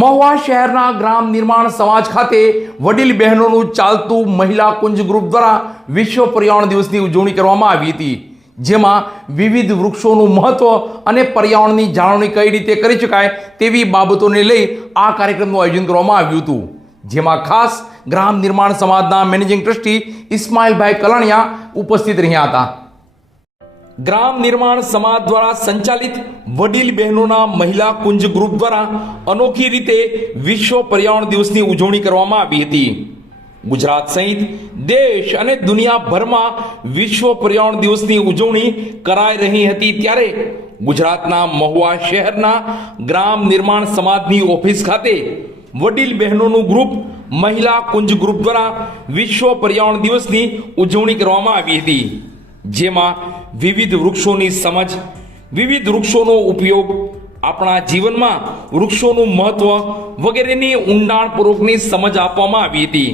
મહુવા શહેરના ગ્રામ નિર્માણ સમાજ ખાતે વડીલ બહેનોનું ચાલતું મહિલા કુંજ ગ્રુપ દ્વારા વિશ્વ પર્યાવરણ દિવસની ઉજવણી કરવામાં આવી હતી. જેમાં વિવિધ વૃક્ષોનું મહત્વ અને પર્યાવરણની જાળવણી કઈ રીતે કરી શકાય તેવી બાબતોને લઈ આ કાર્યક્રમનું આયોજન કરવામાં આવ્યું હતું. જેમાં ખાસ ગ્રામ નિર્માણ સમાજના મેનેજિંગ ટ્રસ્ટી ઇસ્માઇલભાઈ કલાણિયા ઉપસ્થિત રહ્યા હતા. ગ્રામ નિર્માણ સમાજ દ્વારા સંચાલિત વડીલ બહેનોના મહિલા કુંજ ગ્રુપ દ્વારા અનોખી રીતે વિશ્વ પર્યાવરણ દિવસની ઉજવણી કરવામાં આવી હતી. ગુજરાત સહિત દેશ અને દુનિયાભરમાં વિશ્વ પર્યાવરણ દિવસની ઉજવણી કરાઈ રહી હતી ત્યારે ગુજરાતના મહુવા શહેરના ગ્રામ નિર્માણ સમાજની ઓફિસ ખાતે વડીલ બહેનોનું ગ્રુપ, મહિલા કુંજ ગ્રુપ દ્વારા વિશ્વ પર્યાવરણ દિવસની ઉજવણી કરવામાં આવી હતી. જેમાં વિવિધ વૃક્ષોની સમજ, વિવિધ વૃક્ષોનો ઉપયોગ, આપણા જીવનમાં વૃક્ષોનું મહત્વ વગેરેની ઊંડાણપૂર્વકની સમજ આપવામાં આવી હતી.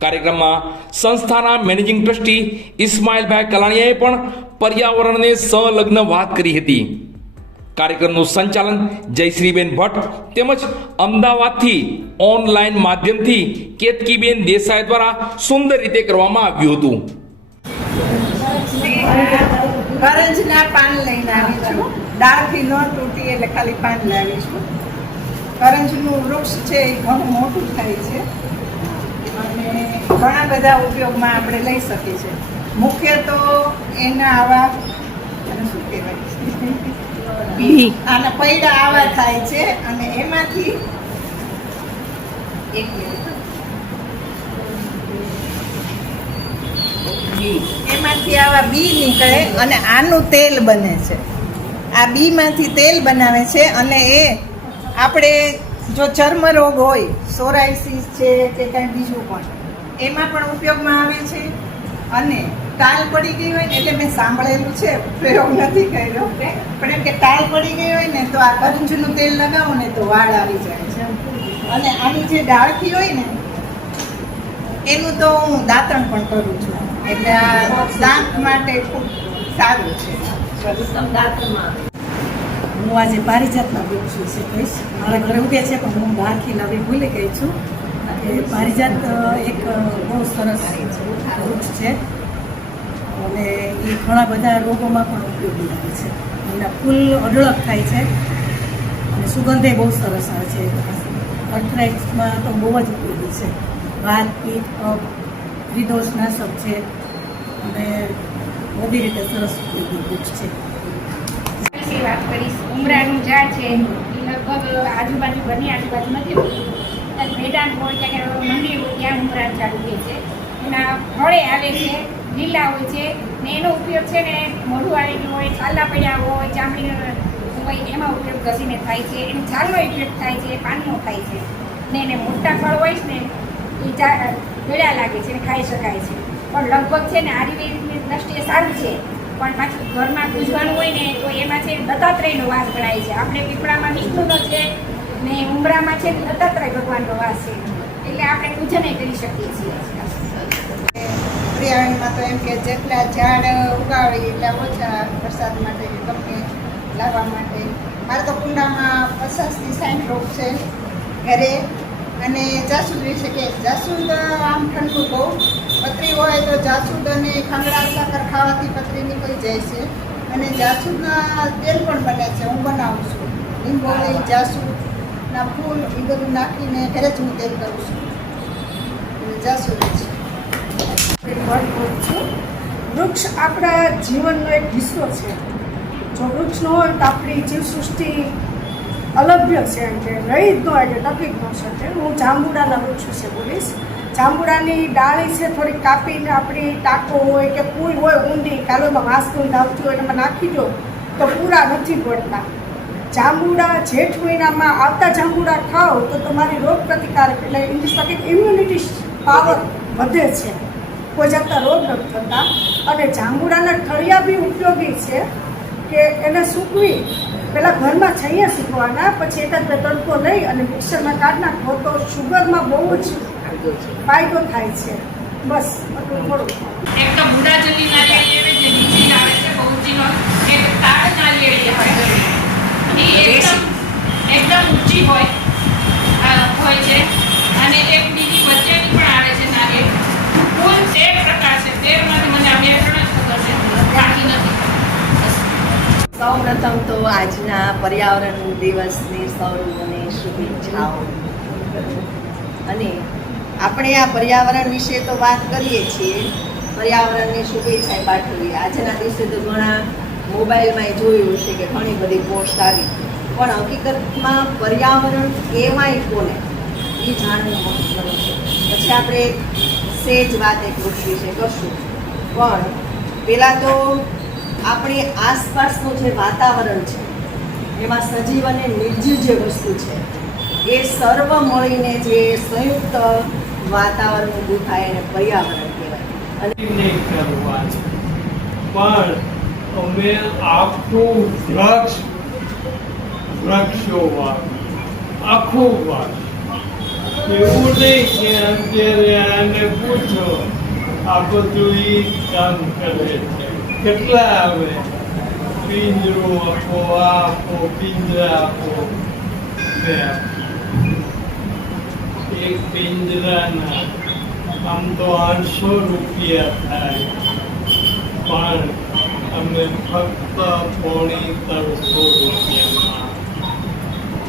કાર્યક્રમમાં સંસ્થાના મેનેજિંગ ટ્રસ્ટી ઇસ્માઇલભાઈ કલાણીયાએ પણ પર્યાવરણને સંલગ્ન વાત કરી હતી. કાર્યક્રમનું સંચાલન જયશ્રીબેન ભટ્ટ તેમજ અમદાવાદથી ઓનલાઈન માધ્યમથી કેતકીબેન દેસાઈ દ્વારા સુંદર રીતે કરવામાં આવ્યું હતું. કરંજના પાન લઈને આવી છું. ડાળથી ન તૂટી એટલે ખાલી પાન લાવી છું. કરંજનું વૃક્ષ છે એ ઘણું મોટું થાય છે. અને ઘણા બધા ઉપયોગમાં આપણે લઈ શકીએ છીએ. મુખ્ય તો એના આવા શું કહેવાય? આના પૈડા આવા થાય છે અને એમાંથી એક મિનિટ એમાંથી આવા બી નીકળે અને આનું તેલ બને છે. આ બીમાંથી તેલ બનાવે છે અને એ આપણે જો ચર્મરોગ હોય સોરાઇસિસ છે કે કાંઈ બીજું પણ, એમાં પણ ઉપયોગમાં આવે છે. અને તાલ પડી ગઈ હોય ને એટલે મેં સાંભળેલું છે, પ્રયોગ નથી કર્યો. પણ એમ કે તાલ પડી ગઈ હોય ને તો આ કરંજનું તેલ લગાવો ને તો વાળ આવી જાય છે. અને આની જે ડાળખી હોય ને, એનું તો હું દાંતણ પણ કરું છું. એટલે આ દાંત માટે ખૂબ સારું છે. હું આજે પારિજાતના વૃક્ષ વિશે કહીશ? મારા ઘરે ઉગે છે પણ હું બહારથી લાવી ભૂલી ગઈ છું. એ પારિજાત એક બહુ સરસ વૃક્ષ છે. અને એ ઘણા બધા રોગોમાં પણ ઉપયોગી લાગે છે. એના ફૂલ અઢળક થાય છે. અને સુગંધે બહુ સરસ આવે છે. અર્થરાઇટ્સમાં તો બહુ જ ઉપયોગી છે. વાત પીઠ કફ ત્રિદોષનાશક છે. અને બધી રીતે સરસ બુક છે. વિશે વાત કરીશ. ઉમરાનું ઝાડ છે. લગભગ આજુબાજુ ઘરની આજુબાજુ નથી મેદાન હોય કે મંદિર હોય ત્યાં ઉમરાનું ઝાડ ઉગે છે. એના ફળે આવે છે, લીલા હોય છે. ને એનો ઉપયોગ છે ને મોઢું હોય છાલા પડ્યા હોય, ચામડી હોય, એમાં ઉપયોગ ઘસીને થાય છે. એની છાલનો ઉપયોગ થાય છે, પાનનો થાય છે. ને એને મોટા ફળ હોય છે ને ઝા- ગળ્યા લાગે છે અને ખાઈ શકાય છે. પણ લગભગ છે ને આયુર્વેદની દ્રષ્ટિએ સારું છે. પણ પાછું ઘરમાં પૂજવાનું હોય ને તો એમાં છે દત્તાત્રેયનો વાસ ગણાય છે. આપણે પીપળામાં વિષ્ણુનો છે ને ઉમરામાં છે દત્તાત્રેય ભગવાનનો વાસ છે. એટલે આપણે પૂજન કરી શકીએ છીએ. હરિયાળીમાં તો એમ કે જેટલા ઝાડ ઉગાડી એટલા ઓછા વરસાદ માટે ગમે લાવવા માટે. મારે તો કુંડામાં પચાસથી સાઠ રોગ છે ઘરે. અને જાસૂદ વિશે કે જાસૂદ આમ ઠંડુ બહુ પતરી હોય તો જાસૂદ અને ખાંગડા સાકર ખાવાથી પતરી નીકળી જાય છે. અને જાસૂદના તેલ પણ બને છે, હું બનાવું છું. લીંબોળી જાસૂદના ફૂલ, એ બધું નાખીને ઘરે જ હું તેલ કરું છું. જાસૂદ છું વૃક્ષ આપણા જીવનનો એક હિસ્સો છે. જો વૃક્ષ ન હોય તો આપણી જીવસૃષ્ટિ અલભ્ય છે એમ કે રહી જ ન એટલે જ ન શકે. હું જાંબુડાના વૃક્ષ છે બોલીશ. જાંબુડાની ડાળી છે થોડી કાપીને આપણી ટાંકો હોય કે પૂલ હોય ઊંડી કાલોમાં એમાં વાસકુંડ આવતી હોય એમાં નાખી દો તો પૂરા નથી પડતા જાંબુડા જેઠ મહિનામાં આવતા જાંબુડા ખાઓ તો તમારી રોગ પ્રતિકારક એટલે ઇંગ્લિશમાં કંઈક ઇમ્યુનિટી પાવર વધે છે. કોઈ જાતના રોગ નથી થતા. અને જાંબુડાના ઠળિયા બી ઉપયોગી છે કે એને સૂકવી પહેલાં ઘરમાં છૈયા શીખવાના, પછી એકાદ બે તડકો લઈ અને મિક્સરમાં કાઢ નાખો તો શુગરમાં બહુ જ ફાયદો થાય છે. બસ એટલું થોડું. એક તો બુડા જલ્દી નારિયેળી આવે જે બીજી આવે છે એક તાળ નારિયેળી આવે એ એકદમ એકદમ ઊંચી હોય અને એક બીજી વચ્ચેની પણ આવે છે નારિયેળ કુલ તેર પ્રકાર છે તેરમાંથી મને આ બે ત્રણ જ ખબર છે બાકી નથી સૌ પ્રથમ તો આજના પર્યાવરણ દિવસની સૌને શુભેચ્છાઓ. અને આપણે આ પર્યાવરણ વિશે તો વાત કરીએ છીએ. પર્યાવરણની શુભેચ્છાએ પાઠવીએ આજના દિવસે તો ઘણા મોબાઈલમાં જોયું છે કે ઘણી બધી પોસ્ટ આવી. પણ હકીકતમાં પર્યાવરણ કહેવાય કોને? એ જાણવું મહત્વનું છે. પછી આપણે સેજ વાત એક વૃક્ષ વિશે કરશું. પણ પહેલાં તો આપણી આસપાસનું જે વાતાવરણ છે, એમાં સજીવ અને નિર્જીવ જે વસ્તુ છે, એ સર્વ મળીને જે સંયુક્ત વાતાવરણ ઊભું થાય એને પર્યાવરણ પણ અમે આખું વૃક્ષ, વૃક્ષો વાવ્યું આખું વૃક્ષ. એવું નહીં કે અત્યારે આને પૂછો, આ બધું કામ કરે છે. કેટલા આવે? પિંજરો આપો આપો, પિંજરા આપો. બે. એક પિંજરાના. આમ તો આઠસો રૂપિયા થાય. પણ અમે ફક્ત પોણી ત્રણસો રૂપિયામાં.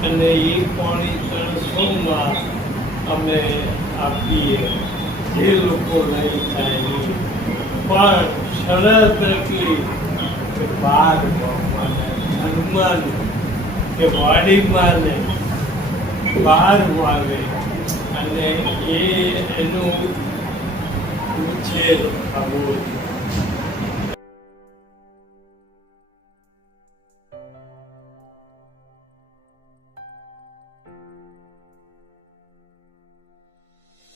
અને એ પોણી ત્રણસોમાં અમે આપીએ. જે લોકો લઈ જાય પણ શરત એટલી બાર હનુમાન કે વાડીમાં ને બહાર વાવે અને એ એનું ઉછેર થવો